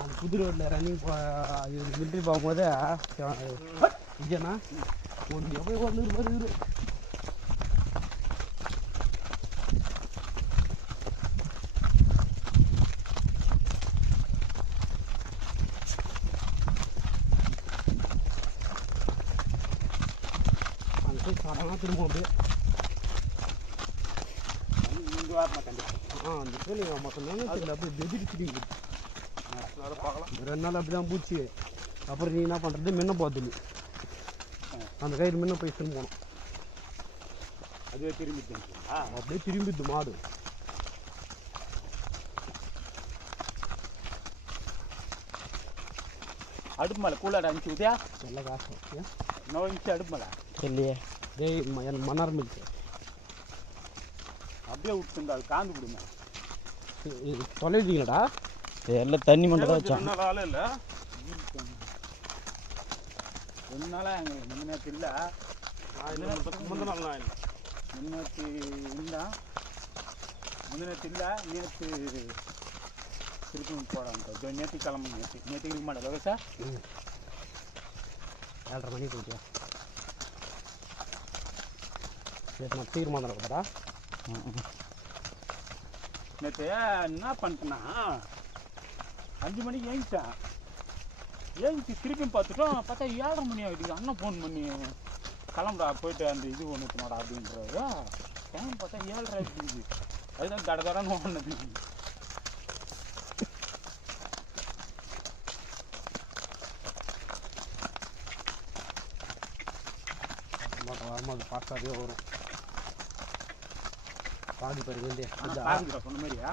அந்த புது ரோட்டில் ரன்னிங் மிலிட்ரி போகும்போது விஜயண்ணா ஒன்று எவ்வளோ வருது அந்த சடனாக திரும்ப அப்படியே அந்த கேள்வி மட்டும் அப்படியே வெதிட்டு திரும்பி பார்க்கலாம் 2 நாள் அப்படி தான் பூச்சி. அப்புறம் நீ என்ன பண்ணுறது முன்ன போகுது அந்த கயிறு முன்ன போய் திரும்பணும். அதுவே திரும்பி அப்படியே திரும்பிது மாடு. அடுப்பு மேலே கூலாட அனுப்பிச்சு ஊத்தியா நல்ல காசு இன்னொரு நிமிஷம் அடுப்பு மேலே இல்லையே டேய் எனக்கு மன்னார் மில்க்கு அப்படியே விட்டுருந்தா அது காந்து விடுங்க. தொலைவீங்களாடா எல்லாம் தண்ணி மட்டும் தான் வச்சோம். 2 நாள் ஆள் இல்லை 2 நாளாக எங்களுக்கு முன்னேற்று இல்லை முன்னேற்று இல்லை முன்னேற்று இல்லை நேற்று திருப்பி போடாங்க நேற்று கிளம்பு நேற்று இருக்க மாட்டேன் சார் 7:30 மணிக்கு போயிட்டியா சரி நான் தீர்மானம் இருக்குதுடா. நேற்று என்ன பண்ணிட்டேன்னா 5 மணிக்கு ஏஞ்சிச்சு திருப்பி பார்த்துட்டோம். பார்த்தா 7:30 மணி ஆகிடுது. அண்ணன் ஃபோன் பண்ணி கிளம்புடா போயிட்டு அந்த இது ஒன்று மாடா அப்படின்றாரு. டைம் பார்த்தா 7:30 ஆகிடுது. அதுதான் தடன்னு ஓடுனது. வரும்போது பாஸ்டாகவே வரும் பாதி பாருங்க சொன்ன மாதிரியா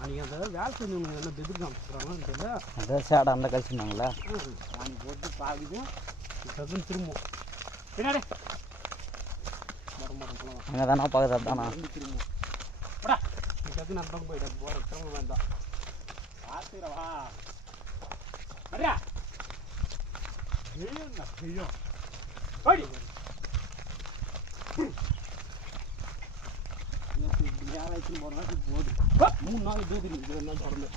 நீங்கள் அந்த வேலை செஞ்சவங்க என்ன பெதிர் காமிச்சுக்கிறாங்கன்னு தெரியல. அதான் சேடை அந்த கழிச்சுனாங்களா பாணி போட்டு பாக்குது டக்குன்னு திரும்பும் பின்னாடி வரமாட்டோம் அங்கே தானே பார்க்குறது தானா திரும்பும் டக்குன்னு அந்த பக்கம் போயிட்டு போகிற கிளம்ப வேண்டாம் பார்த்துக்கிறவா சரியா ஐயோ படி யாராச்சும் போகிறதா போகுது 3 நாள் தூக்கி 2 நாள் தொடர்ந்து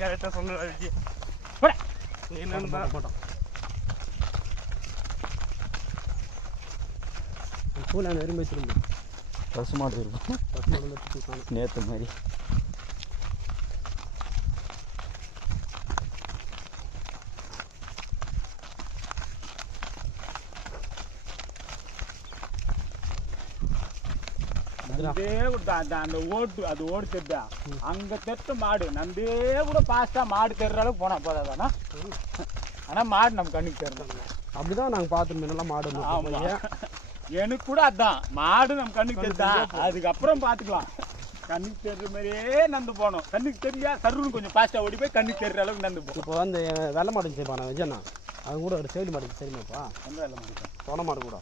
கரெக்டாக சொல்லுவாங்க என்னன்னு மாட்டோம். ஸ்கூலில் விரும்பி திரும்ப பசு மாடு இருக்கும் பசு மாடு நேற்று மாதிரி அந்த ஓட்டு அது ஓடு தெரிதா அங்க தெட்ட மாடு நம்பே கூட பாஸ்டா மாடு தெர்ற அளவுக்கு போனா போதாதானா. ஆனா மாடு நம்ம கண்ணுக்கு தெரியல. அப்படிதான் நாங்க பார்த்துருந்தோம் நல்லா மாடு. எனக்கு கூட அதான் மாடு நம்ம கண்ணுக்கு தெரிஞ்சா அதுக்கப்புறம் பாத்துக்கலாம். கண்ணுக்கு தெரிற மாதிரியே நந்து போனோம். கண்ணுக்கு தெரியா சருன்னு கொஞ்சம் பாஸ்டா ஓடி போய் கண்ணுக்கு தெரிற அளவுக்கு நந்து போகும். இப்போ வந்து வெள்ளை மாடு செய்வானா விஜயண்ணா அது கூட ஒரு சேவலி மாடு தெரியுமாப்பா? எந்த வெள்ளை மாடு? சொன மாடு கூட.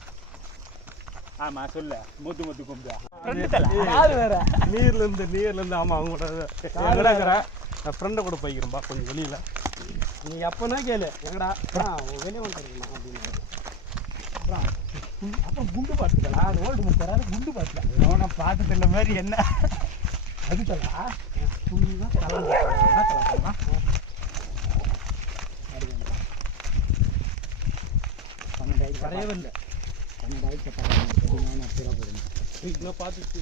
ஆமா சொல்ல முத்து முத்து கும்பியா நீர்லேருந்து ஆமாம் அவங்க கூட ஃப்ரெண்டை கூட போய்க்கிறேன்பா கொஞ்சம் வெளியில். நீ எப்போனா கேளு எங்கடா வெளியே வந்துருக்கீங்களா அப்படின்னு. அப்புறம் குண்டு பாட்டுக்கலா அது ஓல்டு முத்தராது குண்டு பாட்டுல எவனை பாட்டு தெரியல மாதிரி என்ன அதுக்கலா ஃபுல்லாக கலந்துலாம் கிடையவே இல்லை. பார்த்துச்சு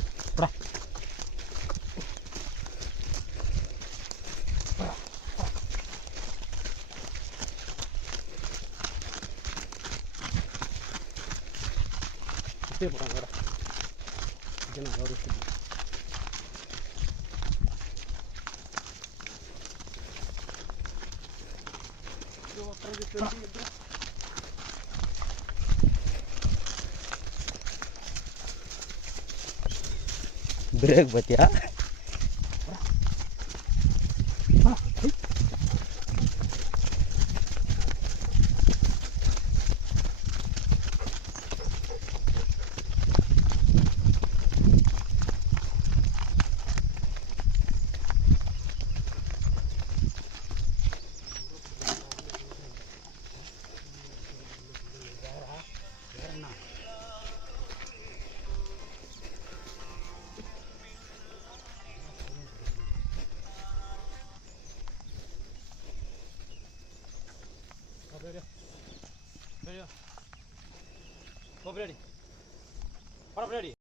போகிறாங்க வேற ஒரு ब्रेक बतिया பின்னாடி. போடா பின்னாடி.